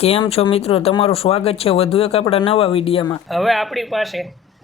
કેમ છો મિત્રો તમારું સ્વાગત છે વધુ એક આપણા નવા વિડીયામાં હવે આપણી પાસે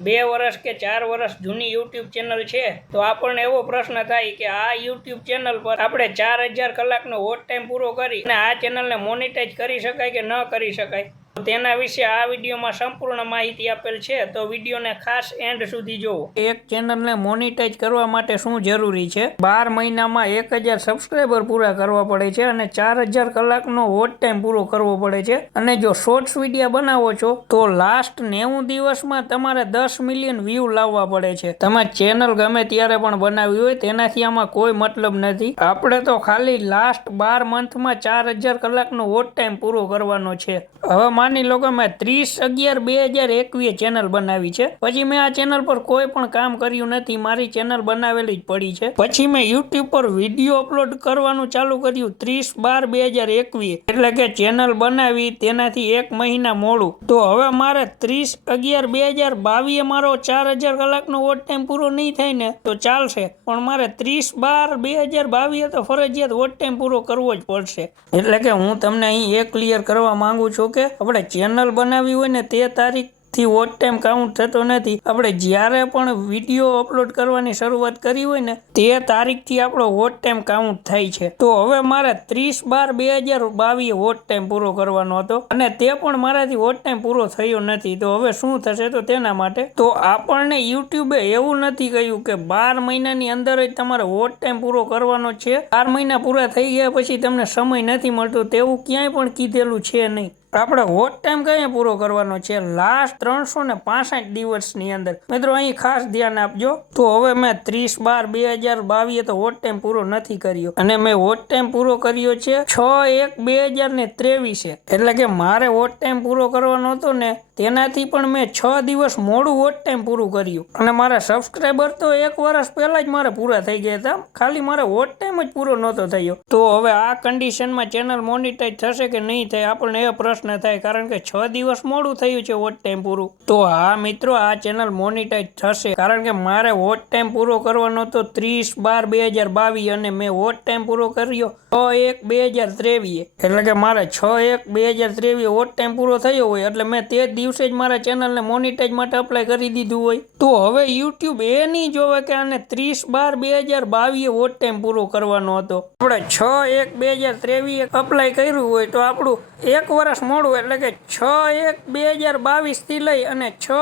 બે વર્ષ કે ચાર વર્ષ જૂની યુટ્યુબ ચેનલ છે તો આપણને એવો પ્રશ્ન થાય કે આ યુટ્યુબ ચેનલ પર આપણે ચાર હજાર કલાકનો વોટ ટાઈમ પૂરો કરી અને આ ચેનલને મોનિટાઈઝ કરી શકાય કે ન કરી શકાય તેના વિશે આ વિડીયોમાં સંપૂર્ણ માહિતી આપેલ છે તો વિડીયોને ખાસ એન્ડ સુધી જોવો એક ચેનલને મોનિટાઈઝ કરવા માટે શું જરૂરી છે બાર મહિનામાં એક હજાર સબસ્ક્રાઈબર પૂરા કરવા પડે છે અને ચાર હજાર કલાકનો વોટ ટાઈમ પૂરો કરવો પડે છે અને જો શોર્ટ્સ વિડીયો બનાવો છો તો લાસ્ટ નેવું દિવસમાં તમારે દસ મિલિયન વ્યૂ લાવવા પડે છે તમે ચેનલ ગમે ત્યારે પણ બનાવી હોય તેનાથી આમાં કોઈ મતલબ નથી આપણે તો ખાલી લાસ્ટ બાર મંથમાં ચાર હજાર કલાકનો વોટ ટાઈમ પૂરો કરવાનો છે હવે માની લો કે મેં ત્રીસ અગિયાર બે હજાર એકવીસ ચેનલ બનાવી છે પછી મેં આ ચેનલ પર કોઈ પણ કામ કર્યું નથી મારી ચેનલ બનાવેલી જ પડી છે પછી મેં યુટ્યુબ પર વિડીયો અપલોડ કરવાનું ચાલુ કર્યું ત્રીસ બાર બે હજાર એકવીસ એટલે કે ચેનલ બનાવી તેનાથી એક મહિના મોડું તો હવે મારે ત્રીસ અગિયાર બે હજાર બાવીએ મારો ચાર હજાર કલાકનો વોટ ટાઈમ પૂરો નહીં થાય ને તો ચાલશે પણ મારે ત્રીસ બાર બે હજાર બાવીએ તો ફરજિયાત વોટ ટાઈમ પૂરો કરવો જ પડશે એટલે કે હું તમને અહીં એ ક્લિયર કરવા માંગુ છું કે આપણે આપણે ચેનલ બનાવી હોય ને તે તારીખથી વોચ ટાઈમ કાઉન્ટ થતો નથી આપણે જ્યારે પણ વિડીયો અપલોડ કરવાની શરૂઆત કરી હોય ને તે તારીખથી આપણો વોચ ટાઈમ કાઉન્ટ થાય છે તો હવે મારે ત્રીસ બાર બે હજાર બાવીસ વોચ ટાઈમ પૂરો કરવાનો હતો અને તે પણ મારાથી વોચ ટાઈમ પૂરો થયો નથી તો હવે શું થશે તો તેના માટે તો આપણને યુટ્યુબે એવું નથી કહ્યું કે બાર મહિનાની અંદર જ તમારે વોટ ટાઈમ પૂરો કરવાનો છે બાર મહિના પૂરા થઈ ગયા પછી તમને સમય નથી મળતો તેવું ક્યાંય પણ કીધેલું છે નહીં આપણે હોટ ટાઈમ કઈ પૂરો કરવાનો છે લાસ્ટ ત્રણસો ને પાસઠ દિવસની અંદર મિત્રો અહીં ખાસ ધ્યાન આપજો તો હવે મેં ત્રીસ બાર બે હજાર બાવીએ તો હોટ ટાઈમ પૂરો નથી કર્યો અને મેં હોટ ટાઈમ પૂરો કર્યો છે છ એક બે હજાર ને ત્રેવીસે એટલે કે મારે હોટ ટાઈમ પૂરો કરવાનો હતો ને તેનાથી પણ મેં છ દિવસ મોડું હોટ ટાઈમ પૂરું કર્યું અને મારા સબસ્ક્રાઈબર તો એક વર્ષ પહેલાં જ મારે પૂરા થઈ ગયા હતા ખાલી મારે હોટ ટાઈમ જ પૂરો નહોતો થયો તો હવે આ કન્ડિશનમાં ચેનલ મોનિટાઈઝ થશે કે નહીં થાય આપણને એ પ્રશ્ન ન થાય કારણ કે છ દિવસ મોડું થયું છે વોટ ટાઈમ પૂરું તો હા મિત્રો આ ચેનલ મોનિટાઈઝ થશે કારણ કે મારે વોટ ટાઈમ પૂરો કરવાનો હતો ત્રીસ બાર બે હજાર બાવીસ અને મેં વોટ ટાઈમ પૂરો કર્યો છ એક બે હજાર ત્રેવીસ એટલે કે મારે છ એક બે હજાર ત્રેવીસ વોટ ટાઈમ પૂરો થયો હોય એટલે મેં તે દિવસે જ મારા ચેનલને મોનિટાઈઝ માટે અપ્લાય કરી દીધું હોય તો હવે યુટ્યુબ એ નહીં જોવે કે આને ત્રીસ બાર બે હજાર બાવીસ વોટ ટાઈમ પૂરો કરવાનો હતો આપણે છ એક બે હજાર ત્રેવીસ અપ્લાય કર્યું હોય તો આપણું એક વર્ષ મોડું એટલે કે છ એક બે હજાર બાવીસથી લઈ અને છ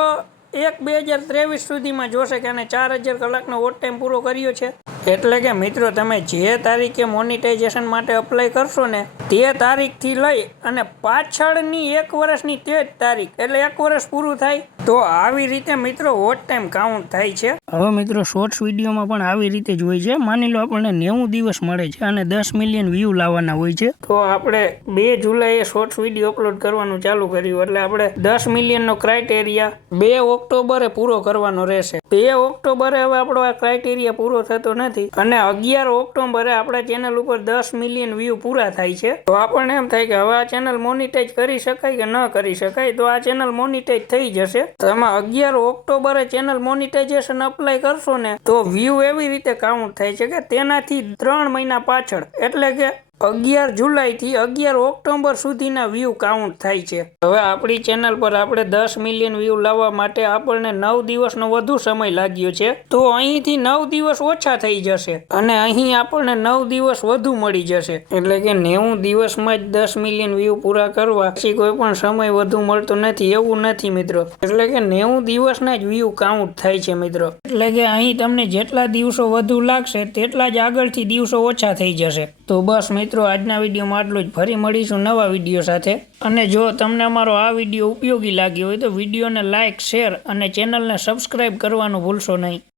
એક બે હજાર ત્રેવીસ સુધીમાં જોશે કે આને ચાર હજાર કલાકનો ઓવર ટાઈમ પૂરો કર્યો છે એટલે કે મિત્રો તમે જે તારીખે મોનિટાઇઝેશન માટે અપ્લાય કરશો ને તે તારીખથી લઈ અને પાછળની એક વર્ષની તે જ તારીખ એટલે એક વર્ષ પૂરું થાય તો આવી રીતે મિત્રો વોટ ટાઈમ કાઉન્ટ થાય છે હવે મિત્રો શોર્ટ્સ વિડીયોમાં પણ આવી રીતે જ હોય છે માની લો આપણને નેવું દિવસ મળે છે અને દસ મિલિયન વ્યૂ લાવવાના હોય છે તો આપણે બે જુલાઈએ શોર્ટ્સ વિડીયો અપલોડ કરવાનું ચાલુ કર્યું એટલે આપણે દસ મિલિયનનો ક્રાઇટેરિયા બે ઓક્ટોબરે પૂરો કરવાનો રહેશે બે ઓક્ટોબરે હવે આપણો આ ક્રાઇટેરિયા પૂરો થતો નથી અને અગિયાર ઓક્ટોબરે આપણા ચેનલ ઉપર દસ મિલિયન વ્યૂ પૂરા થાય છે તો આપણને એમ થાય કે હવે આ ચેનલ મોનિટાઈઝ કરી શકાય કે ન કરી શકાય તો આ ચેનલ મોનિટાઈઝ થઈ જશે તમે અગિયાર ઓક્ટોબરે ચેનલ મોનિટાઇઝેશન અપ્લાય કરશો ને તો વ્યૂ એવી રીતે કાઉન્ટ થાય છે કે તેનાથી ત્રણ મહિના પાછળ એટલે કે અગિયાર જુલાઈથી અગિયાર ઓક્ટોબર સુધીના વ્યૂ કાઉન્ટ થાય છે હવે આપણી ચેનલ પર આપણે દસ મિલિયન વ્યૂ લાવવા માટે આપણને નવ દિવસનો વધુ સમય લાગ્યો છે તો અહીંથી નવ દિવસ ઓછા થઈ જશે અને અહીં આપણને નવ દિવસ વધુ મળી જશે એટલે કે નેવું દિવસમાં જ દસ મિલિયન વ્યૂ પૂરા કરવા પછી કોઈ પણ સમય વધુ મળતો નથી એવું નથી મિત્રો એટલે કે નેવું દિવસના જ વ્યૂ કાઉન્ટ થાય છે મિત્રો એટલે કે અહીં તમને જેટલા દિવસો વધુ લાગશે તેટલા જ આગળથી દિવસો ઓછા થઈ જશે તો બસ મિત્રો આજના વિડીયોમાં આટલું જ ફરી મળીશું નવા વિડીયો સાથે અને જો તમને અમારો આ વિડીયો ઉપયોગી લાગ્યો હોય તો વિડીયોને લાઇક શેર અને ચેનલને સબસ્ક્રાઈબ કરવાનું ભૂલશો નહીં